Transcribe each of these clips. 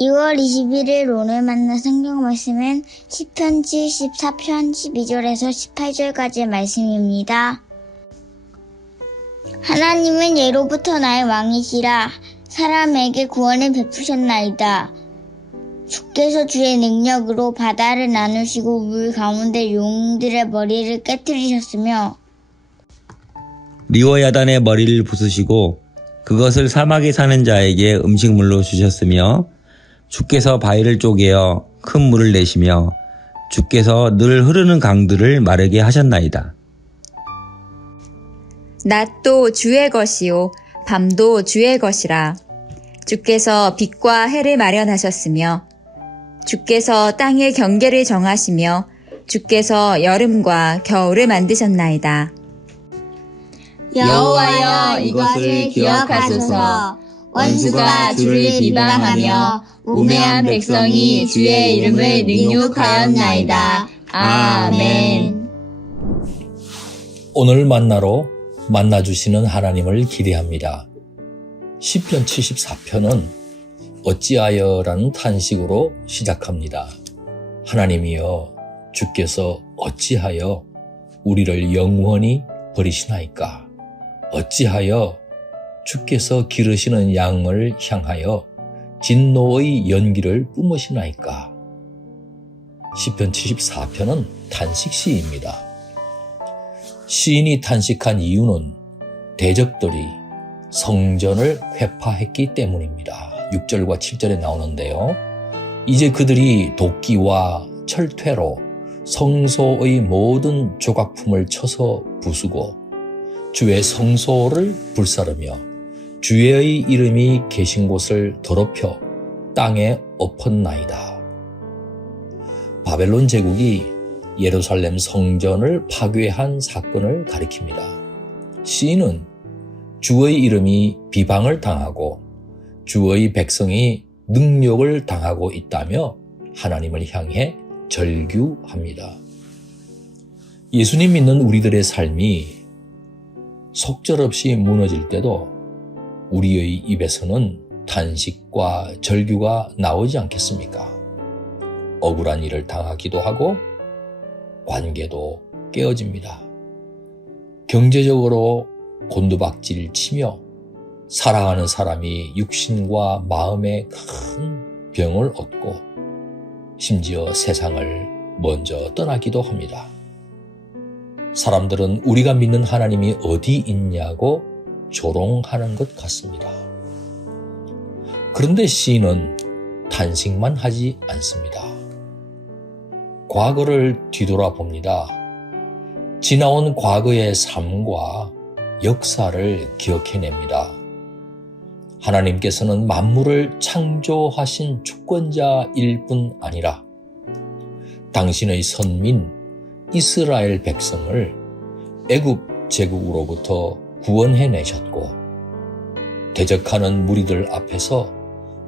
2월 21일 오늘 만난 성경 말씀은 시편 74편 12절에서 18절까지의 말씀입니다. 하나님은 예로부터 나의 왕이시라. 사람에게 구원을 베푸셨나이다. 주께서 주의 능력으로 바다를 나누시고 물 가운데 용들의 머리를 깨뜨리셨으며 리워야단의 머리를 부수시고 그것을 사막에 사는 자에게 음식물로 주셨으며 주께서 바위를 쪼개어 큰 물을 내시며 주께서 늘 흐르는 강들을 마르게 하셨나이다. 낮도 주의 것이요 밤도 주의 것이라. 주께서 빛과 해를 마련하셨으며 주께서 땅의 경계를 정하시며 주께서 여름과 겨울을 만드셨나이다. 여호와여 이것을 기억하소서. 원수가 주를 비방하며 우매한 백성이 주의 이름을 능욕하였나이다. 아멘. 오늘 만나로 만나주시는 하나님을 기대합니다. 시편 74편은 어찌하여라는 탄식으로 시작합니다. 하나님이여 주께서 어찌하여 우리를 영원히 버리시나이까? 어찌하여 주께서 기르시는 양을 향하여 진노의 연기를 뿜으시나이까? 시편 74편은 탄식시입니다. 시인이 탄식한 이유는 대적들이 성전을 회파했기 때문입니다. 6절과 7절에 나오는데요. 이제 그들이 도끼와 철퇴로 성소의 모든 조각품을 쳐서 부수고 주의 성소를 불사르며 주의 이름이 계신 곳을 더럽혀 땅에 엎었나이다. 바벨론 제국이 예루살렘 성전을 파괴한 사건을 가리킵니다. 시인은 주의 이름이 비방을 당하고 주의 백성이 능욕을 당하고 있다며 하나님을 향해 절규합니다. 예수님 믿는 우리들의 삶이 속절없이 무너질 때도 우리의 입에서는 탄식과 절규가 나오지 않겠습니까? 억울한 일을 당하기도 하고 관계도 깨어집니다. 경제적으로 곤두박질 치며 사랑하는 사람이 육신과 마음에 큰 병을 얻고 심지어 세상을 먼저 떠나기도 합니다. 사람들은 우리가 믿는 하나님이 어디 있냐고 조롱하는 것 같습니다. 그런데 시인은 탄식만 하지 않습니다. 과거를 뒤돌아봅니다. 지나온 과거의 삶과 역사를 기억해냅니다. 하나님께서는 만물을 창조하신 주권자일 뿐 아니라 당신의 선민 이스라엘 백성을 애굽 제국으로부터 구원해내셨고 대적하는 무리들 앞에서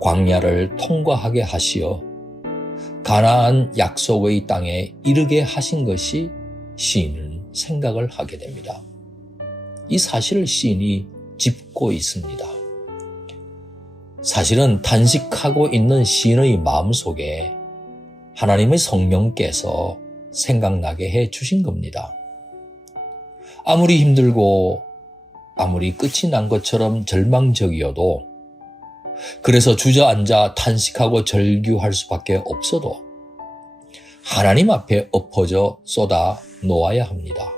광야를 통과하게 하시어 가나안 약속의 땅에 이르게 하신 것이 시인은 생각을 하게 됩니다. 이 사실을 시인이 짚고 있습니다. 사실은 탄식하고 있는 시인의 마음속에 하나님의 성령께서 생각나게 해 주신 겁니다. 아무리 힘들고 아무리 끝이 난 것처럼 절망적이어도 그래서 주저앉아 탄식하고 절규할 수밖에 없어도 하나님 앞에 엎어져 쏟아 놓아야 합니다.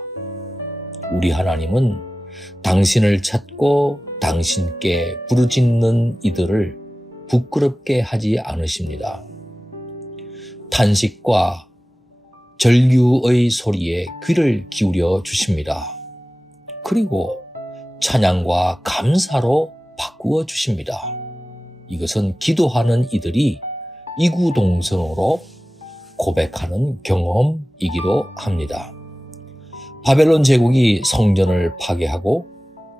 우리 하나님은 당신을 찾고 당신께 부르짖는 이들을 부끄럽게 하지 않으십니다. 탄식과 절규의 소리에 귀를 기울여 주십니다. 그리고 찬양과 감사로 바꾸어 주십니다. 이것은 기도하는 이들이 이구동성으로 고백하는 경험이기도 합니다. 바벨론 제국이 성전을 파괴하고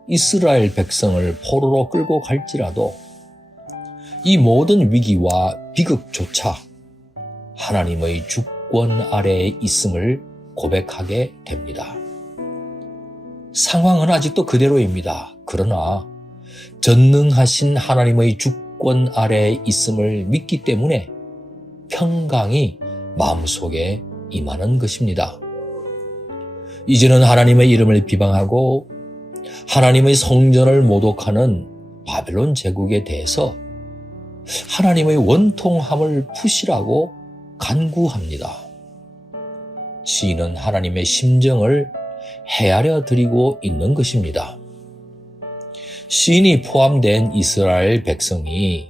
이스라엘 백성을 포로로 끌고 갈지라도 이 모든 위기와 비극조차 하나님의 주권 아래에 있음을 고백하게 됩니다. 상황은 아직도 그대로입니다. 그러나 전능하신 하나님의 주권 주권 아래에 있음을 믿기 때문에 평강이 마음속에 임하는 것입니다. 이제는 하나님의 이름을 비방하고 하나님의 성전을 모독하는 바벨론 제국에 대해서 하나님의 원통함을 푸시라고 간구합니다. 시인은 하나님의 심정을 헤아려 드리고 있는 것입니다. 시인이 포함된 이스라엘 백성이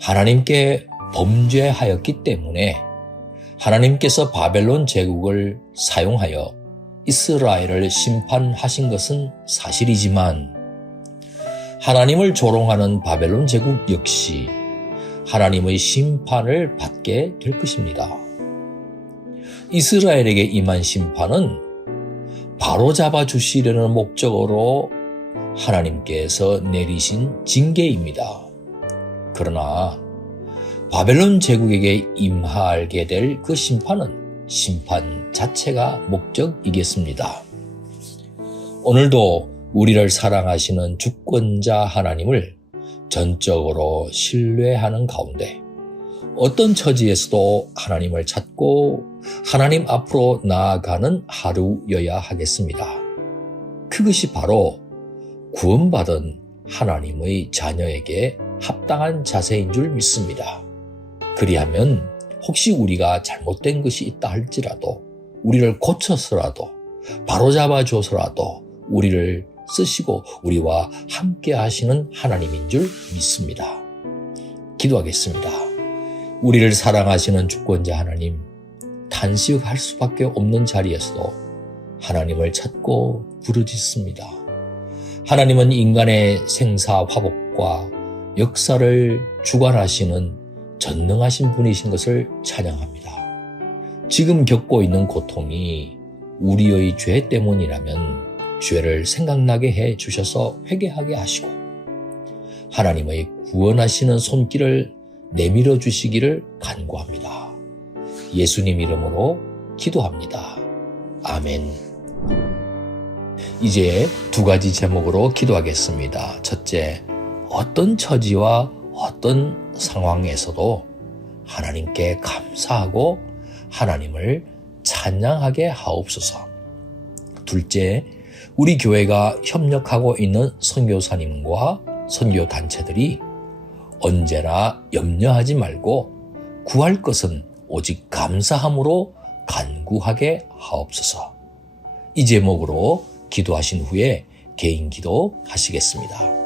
하나님께 범죄하였기 때문에 하나님께서 바벨론 제국을 사용하여 이스라엘을 심판하신 것은 사실이지만 하나님을 조롱하는 바벨론 제국 역시 하나님의 심판을 받게 될 것입니다. 이스라엘에게 임한 심판은 바로잡아 주시려는 목적으로 하나님께서 내리신 징계입니다. 그러나 바벨론 제국에게 임하게 될 그 심판은 심판 자체가 목적이겠습니다. 오늘도 우리를 사랑하시는 주권자 하나님을 전적으로 신뢰하는 가운데 어떤 처지에서도 하나님을 찾고 하나님 앞으로 나아가는 하루여야 하겠습니다. 그것이 바로 구원받은 하나님의 자녀에게 합당한 자세인 줄 믿습니다. 그리하면 혹시 우리가 잘못된 것이 있다 할지라도 우리를 고쳐서라도 바로잡아 줘서라도 우리를 쓰시고 우리와 함께 하시는 하나님인 줄 믿습니다. 기도하겠습니다. 우리를 사랑하시는 주권자 하나님, 탄식할 수밖에 없는 자리에서도 하나님을 찾고 부르짖습니다. 하나님은 인간의 생사 화복과 역사를 주관하시는 전능하신 분이신 것을 찬양합니다. 지금 겪고 있는 고통이 우리의 죄 때문이라면 죄를 생각나게 해 주셔서 회개하게 하시고 하나님의 구원하시는 손길을 내밀어 주시기를 간구합니다. 예수님 이름으로 기도합니다. 아멘. 이제 두 가지 제목으로 기도하겠습니다. 첫째, 어떤 처지와 어떤 상황에서도 하나님께 감사하고 하나님을 찬양하게 하옵소서. 둘째, 우리 교회가 협력하고 있는 선교사님과 선교단체들이 언제나 염려하지 말고 구할 것은 오직 감사함으로 간구하게 하옵소서. 이 제목으로 기도하신 후에 개인 기도 하시겠습니다.